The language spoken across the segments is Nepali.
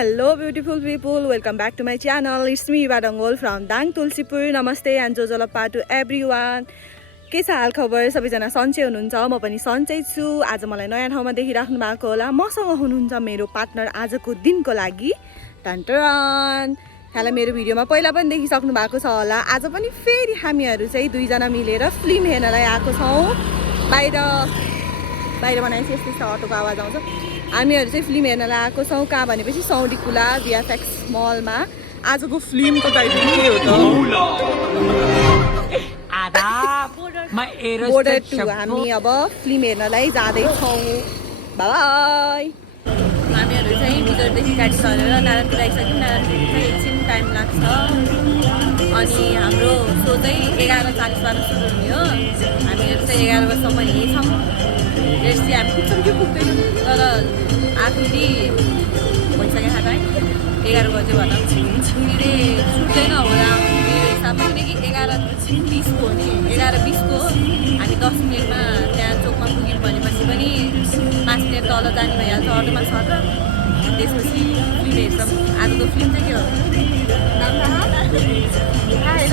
Hello beautiful people, welcome back to my channel. It's me Badangol from Dang Tulsipur. Namaste and Jojolapa to everyone. के छ हाल खबर सबैजना सन्चै हुनुहुन्छ म पनि सन्चै छु आज मलाई नयाँ ठाउँमा देखिराख्नु भएको होला मसँग हुनुहुन्छ मेरो पार्टनर आजको दिनको लागि टन्टन हैला मेरो भिडियोमा पहिला पनि देखिसक्नु भएको छ होला आज पनि फेरि हामीहरु चाहिँ दुई जना मिलेर फिल्म हेर्नलाई आएको छौं बाहिर बनाएपछि यस्तो अटोको आवाज आउँछ हामीहरु चाहिँ फिल्म हेर्नलाई आएको छौं कहाँ भनेपछि सौडीकुला VFX मलमा आजको फिल्मको टाइटल के हो त बोर्डर 2 हामी अब फिल्म हेर्नलाई जाँदै छौं बाइ हामीहरु चाहिँ बिजरदेखि गाडी चढेर नारायणपुर आइसक्यौं नारायणपुर चाहिँ एकछिन टाइम लाग्छ अनि हाम्रो शो चाहिँ 11:40 मा सुरु हुने हो हामीहरु चाहिँ 11 बजेसम्म यही छौं यसै हामी पुग्छौं कि पुग्दैनौं तर आखिरी भइसक्यो खाता है 11 बजे भन्दा फेरि छुट्दैन होला मेरो हिसाबमा किनकि 11:20 को हो नि 11:20 को हामी 10 मिनेटमा त्यहाँ चोकमा पुग्यौं भनेपछि पनि 5 मिनेट तल जाने भइहाल्छ अटोमा सर त्यसपछि फिल्म हेर्छौँ आजको फिल्म चाहिँ के हो नाम थाहा हैन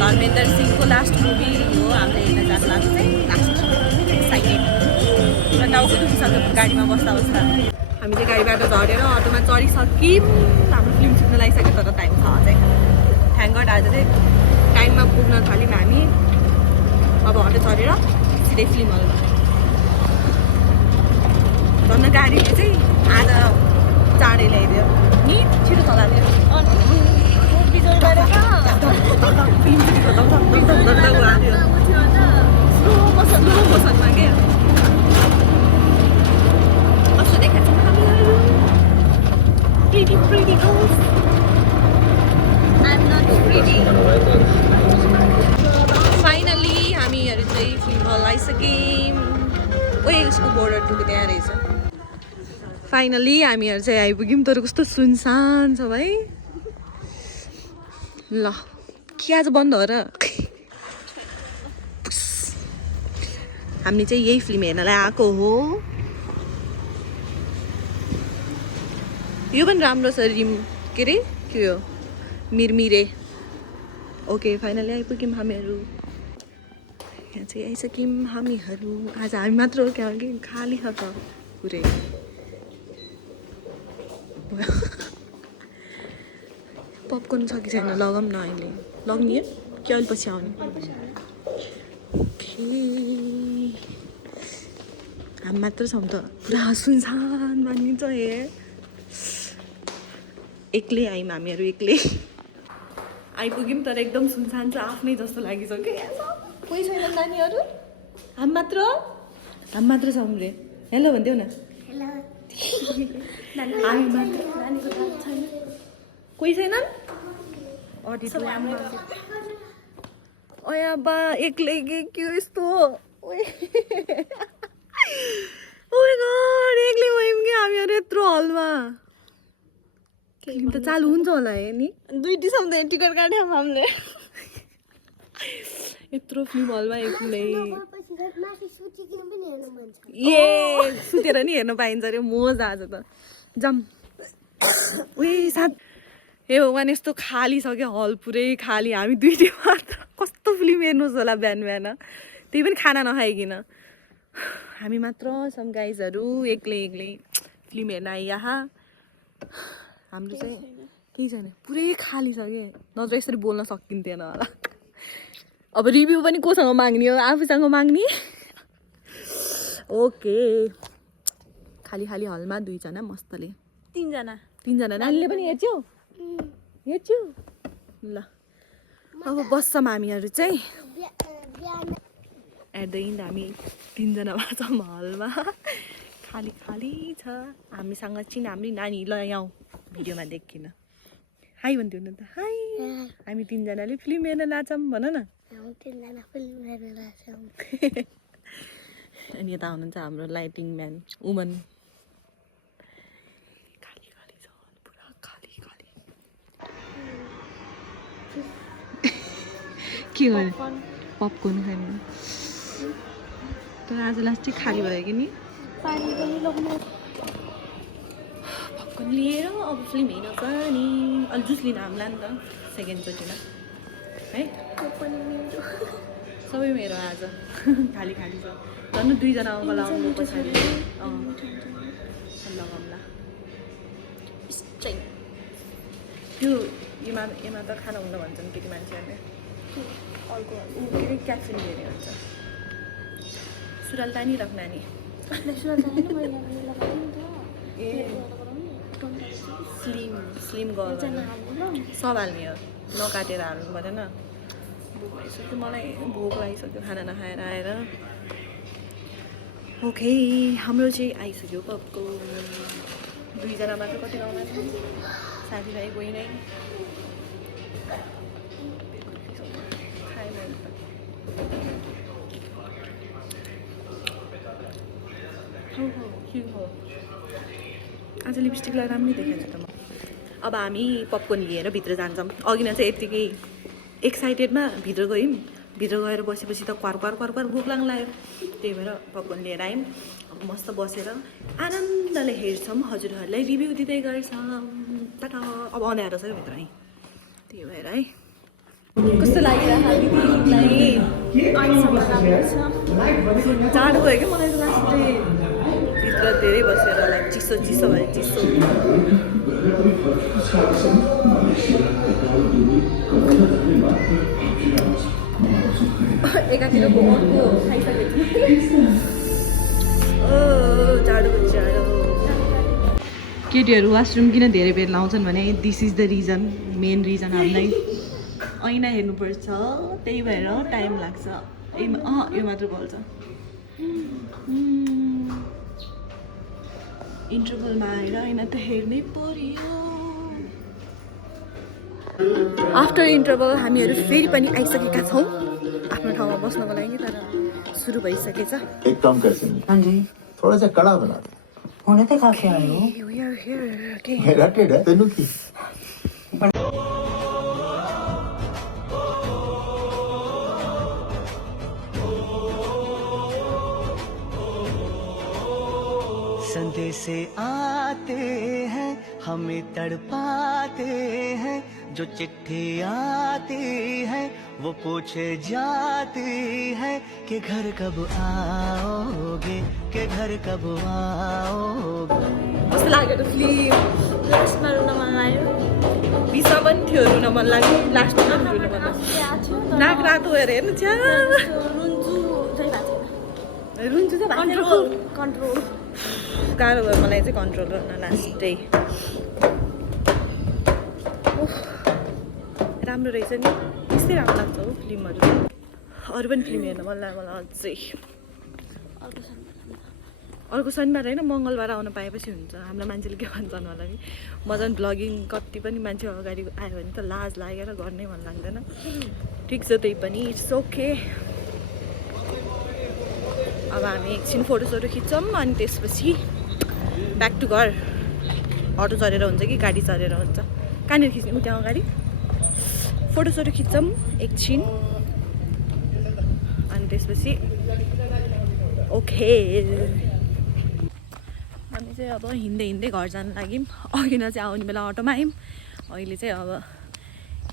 धर्मेन्द्र सिंहको लास्ट मुभी हो हामीले हेर्न जान लाग्छ चाहिँ लास्ट एक्साइटेड र टाउको दुखिसक्यो गाडीमा बस्दा बस्दा हामी चाहिँ गाडीबाट झरेर अटोमा चढिसक्यौँ हाम्रो फिल्म छुट्न लागिसक्यो तर टाइम छ अझै थ्याङ्क गड आज चाहिँ टाइममा पुग्न थाल्यौँ हामी अब अटो चढेर सिधै फिल्म हलमा झन् गाडीले चाहिँ आज चाँडै ल्याइदियो नि छिटो चलाइदियो मोसनमा के कस्तो देखाएको छ pretty girls. I'm not pretty. Finally, हामीहरु चाहिँ फिल्म हल आइसक्यौं ओए उसको बोर्डर 2 को त्यहाँ रहेछ फाइनली हामीहरु चाहिँ आइपुग्यौं तर कस्तो सुनसान छ भाइ ल के आज बन्द हो र हामी चाहिँ यही फिल्म हेर्नलाई आएको हो यो पनि राम्रो छ रिम के रे के हो मिरमिरे ओके फाइनली आइपुग्यौं हामीहरु यहाँ चाहिँ आइसक्यौं हामीहरु आज हामी मात्र हो क्या कि खाली छ त पुरै पपकर्न छ कि छैन लगाम न अहिले लग्ने कि अहिले पछि आउने हामी मात्र छौँ त पुरा सुनसान मानिन्छ हे एक्लै आयौँ हामीहरु एक्लै आइपुग्यौँ तर एकदम सुनसान छ आफ्नै जस्तो लागिसक्यो कोही छैन नानीहरु हामी मात्र छौँ रे हेलो भन्देऊ न हेलो हामी मात्र नानीको दाम छैन कोही छैनन् ओया बा एक्लै के यस्तो ओए ओए गॉड एक्लै भयौँ कि हामीहरु यत्रो हलमा फिल्म त चालु हुन्छ होला है नि 2 दिसम्म टिकट काट्यौँ हामीले यत्रो फिल्म हलमा एक्लै ए सुतेर नि हेर्न पाइन्छ रे मजा आज त जाम उही साथ हे भगवान यस्तो खाली छ क्या हल पुरै खाली हामी दुईटै मात्र कस्तो फिल्म हेर्नुहोस् होला बिहान बिहान त्यही पनि खाना नखाइकन हामी मात्र छौँ गाइजहरू एक्लै फिल्म हेर्न आइ यहाँ हाम्रो चाहिँ केही छैन पुरै खाली छ के नत्र यसरी बोल्न सकिन्थेन होला अब रिभ्यू पनि कोसँग माग्ने हो आफूसँग माग्ने ओके खाली हलमा 2 जना मस्तले 3 जना नानीले पनि हेर्छौ ल अब बस्छौँ हामीहरु चाहिँ एट द एन्ड हामी 3 जना छौँ हलमा खाली छ हामीसँग चाहिँ हाम्रो नानी ल आऊ भिडियोमा देखिन हाई भन्दिउ न त हाई हामी 3 जनाले फिल्म हेर्न लाछौँ भन न अनि यता हुनुहुन्छ हाम्रो लाइटिङ म्यान उमन खाली छ पुरा खाली के हो पपकर्न खाने तर आज लास्ट चाहिँ खाली भयो कि नि पानी पनि लग्नु पपकर्न लिएर अब फिल्म हेर्न जाने अलि जुस लिन हामीलाई नि त सेकेन्डचोटिमा है सबै मेरो आज खाली खाली छ झन् 2 जना अङ्कल आउनु पछाडि लगाउँला त्यो एमा त खाना हुन्न भन्छन् केटी मान्छेहरूले अर्को के क्याप्सिन हेर्ने भन्छ सुराल तानी राख् नानी स्लिम गर्नु सब हाल्ने हो नकाटेर हाल्नु परेन भोक लागिसक्यो मलाई भोक लागिसक्यो खाना नखाएर आएर ओके हाम्रो चाहिँ आइसक्यो पपको 2 जना मात्र कति लाउनु साथीभाइ गइ नै आज लिपस्टिकलाई राम्रै देखेको छ त म अब हामी पपकर्न लिएर भित्र जान्छौँ अघि न चाहिँ यत्तिकै एक्साइटेडमा भित्र गयौँ भित्र गएर बसेपछि त क्वार भोक लाग्यो त्यही भएर पपकर्न लिएर आयौँ अब मस्त बसेर आनन्दले हेर्छौँ हजुरहरूलाई रिभ्यू दिँदै गर्छौँ टाटा अब अँध्यारो छ क्या भित्र है त्यही भएर है कस्तो लागिरहेको जाडो भयो कि मलाई त लास्टै भित्र धेरै बसेर चिसो भयो चिसो एकातिरको अर्को खाइसकेको जाडो केटीहरू वासरुम किन धेरै बेर लाउँछन् भने this is the reason main reason हामीलाई ऐना हेर्नुपर्छ त्यही भएर टाइम लाग्छ यो मात्र बोल्छ इन्टरभलमा आएर ऐना त हेर्नै पर्यो आफ्टर इन्टरभल हामीहरू फेरि पनि आइसकेका छौँ आफ्नो ठाउँमा बस्नको लागि तर सुरु भइसकेछ एक काम कर सकते हां जी थोड़ा सा कड़ा बना दे होने तो काफी आए हो we are here okay मेरा टेढ़ा तेनू की संदेशे आते हैं हमें तड़पाते हैं जो चिट्ठी आती है वो पूछे जाती है कि घर कब आओगे कि घर कब आओगे कस्तो लाग्यो त फिल्म लास्टमा रुन मन लाग्यो बिचमा पनि थियो रुन मन लाग्यो लास्टमा पनि रुन मन लाग्यो नाक रातो हेर हेर्नु छ्या रुन्छु चाहिँ कन्ट्रोल गाह्रो भयो मलाई चाहिँ कन्ट्रोल गर्न लास्टै राम्रो रहेछ नि त्यस्तै राम्रो लाग्छ हो फिल्महरू अरू पनि फिल्म हेर्न मन लाग्यो मलाई अझै अर्को शनिबार होइन मङ्गलबार आउन पाएपछि हुन्छ हाम्रो मान्छेले के भन्छन् होला कि म झन् भ्लगिङ कति पनि मान्छे अगाडि आयो भने त लाज लागेर गर्नै मन लाग्दैन ठिक छ त्यही पनि इट्स ओके अब हामी एकछिन फोटोसोटो खिच्छौँ अनि त्यसपछि ब्याक टु घर अटो चढेर हुन्छ कि गाडी चढेर हुन्छ कहाँनिर खिच्ने त्यहाँ अगाडि फोटोसोटो खिच्छौँ एकछिन अनि त्यसपछि ओके हामी चाहिँ अब हिँड्दै घर जानु लाग्यौँ अघि न चाहिँ आउने बेला अटोमा आयौँ अहिले चाहिँ अब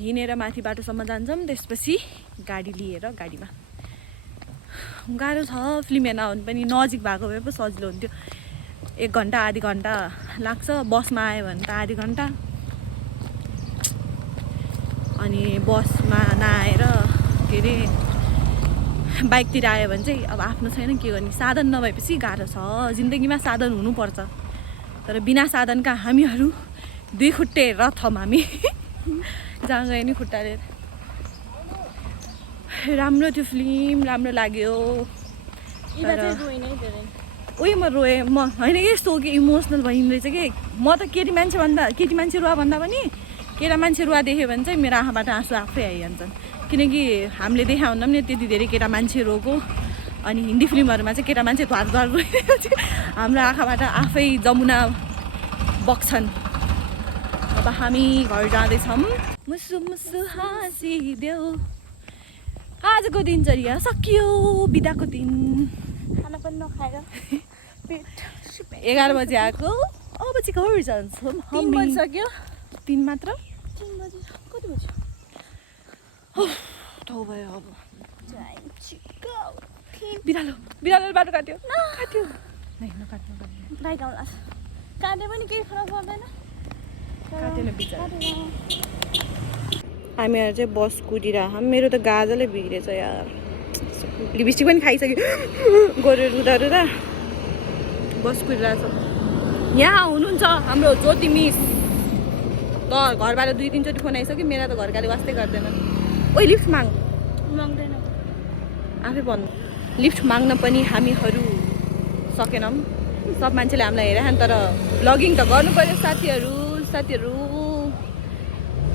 हिँडेर माथि बाटोसम्म जान्छौँ त्यसपछि गाडी लिएर गाडीमा गाह्रो छ फिल्म हेर्न आउनु पनि नजिक भएको भए पो सजिलो हुन्थ्यो 1 घन्टा आधी घन्टा लाग्छ बसमा आयो भने त आधी घन्टा अनि बसमा नआएर के अरे बाइकतिर आयो भने चाहिँ अब आफ्नो छैन के गर्ने साधन नभएपछि गाह्रो छ जिन्दगीमा साधन हुनुपर्छ तर बिना साधनका हामीहरू 2 खुट्टे रथम हामी जहाँ गयो नि खुट्टाले राम्रो थियो फिल्म राम्रो लाग्यो उही म रोएँ म होइन कि यस्तो कि इमोसनल भइँदो रहेछ कि म त केटी मान्छे रुवा भन्दा पनि केटा मान्छे रुवा देख्यो भने चाहिँ मेरो आँखाबाट आँसु आफै आइहाल्छन् किनकि हामीले देखा हुँदा पनि त्यति धेरै केटा मान्छे रोको अनि हिन्दी फिल्महरूमा चाहिँ केटा मान्छे धुवार रोएको चाहिँ हाम्रो आँखाबाट आफै जमुना बग्छन् अब हामी घर जाँदैछौँ मुसु मुसु हाँसिदेऊ आजको दिनचर्या सकियो बिदाको दिन खाना पनि नखाएर 11 बजे आएको अब चाहिँ घर जान्छौँ 3 बजिसक्यो 3 मात्र 3 बजी कति बज्यो थाहा भयो अब टाइम छिक्का बिरालो बाटो काट्यो नै नकाट्नु बाइक आउला काटे पनि केही फरक पर्दैन काटेन बिचारा हामीहरू चाहिँ बस कुदिरहेछौँ मेरो त गाजलै बिग्रेछ यार लिपस्टिक पनि खाइसक्यो गोरु रुँदा बस कुदिरहेछौँ यहाँ हुनुहुन्छ हाम्रो ज्योति मिस त घरबाट 2-3 चोटि फोन आइसक्यो मेरा त घरकाले वास्तै गर्दैनन् ओइ लिफ्ट माग्दैन आफै भन्नु लिफ्ट माग्न पनि हामीहरू सकेनौँ सब मान्छेले हामीलाई हेरेछन् तर ब्लगिङ त गर्नु पर्यो साथीहरू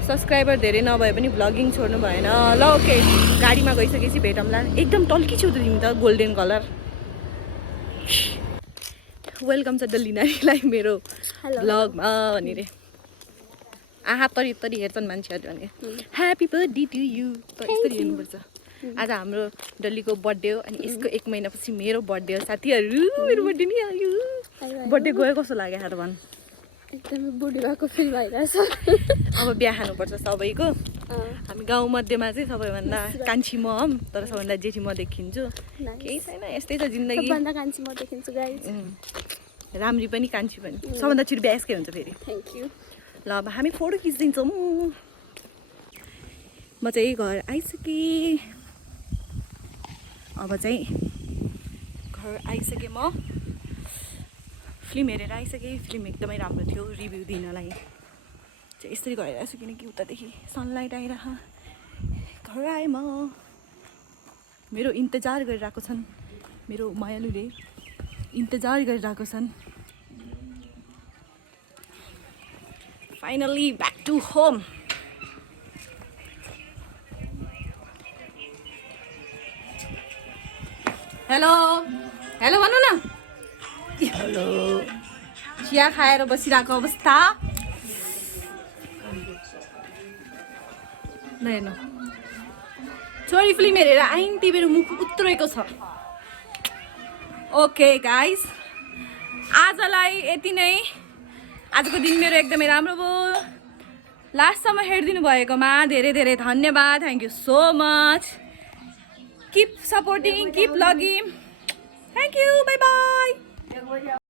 सब्सक्राइबर धेरै नभए पनि ब्लगिङ छोड्नु भएन ल ओके गाडीमा गइसकेपछि भेटौँला एकदम टल्की छौ तिमी त गोल्डन कलर वेलकम छ डल्ली नारीलाई मेरो ब्लगमा भनेर आहा तरी हेर्छन् मान्छेहरूले भने ह्याप्पी बर्थडे टु यु त यसरी हेर्नुपर्छ आज हाम्रो डल्लीको बर्थडे हो अनि यसको 1 महिनापछि मेरो बर्थडे हो साथीहरू मेरो बर्थडे नि आयो बर्थडे गयो कस्तो लाग्यो त भन् एकदमै बुढी भएको फिल भइरहेछ अब बिहा खानुपर्छ सबैको हामी गाउँ मध्येमा चाहिँ सबैभन्दा कान्छी म हौँ तर सबैभन्दा जेठी म देखिन्छु केही छैन यस्तै छ जिन्दगी सबभन्दा कान्छी म देखिन्छु गाइस राम्री पनि कान्छी पनि सबभन्दा छिटो बिहा यसकै हुन्छ फेरि थ्याङ्क यू ल अब हामी फोटो खिचिदिन्छौँ म चाहिँ घर आइसकेँ अब चाहिँ घर आइसकेँ म फिल्म हेरेर आइसकेँ फिल्म एकदमै राम्रो थियो रिभ्यू दिनलाई चाहिँ यसरी गइरहेको छु किनकि उतादेखि सनलाइट आइरह घर आएँ म मेरो इन्तजार गरिरहेको छन् मेरो मायालुले इन्तजार गरिरहेको छन् finally back to home hello भन्नु न हेलो चिया खाएर बसिरहेको अवस्था हेर्नु छोरी फिल्म हेरेर आइन ती मेरो मुख उत्रेको छ ओके गाइस आजलाई यति नै आजको दिन मेरो एकदमै राम्रो भयो लास्टसम्म हेरिदिनु भएकोमा धेरै धेरै धन्यवाद thank you so much keep supporting keep logging thank you bye by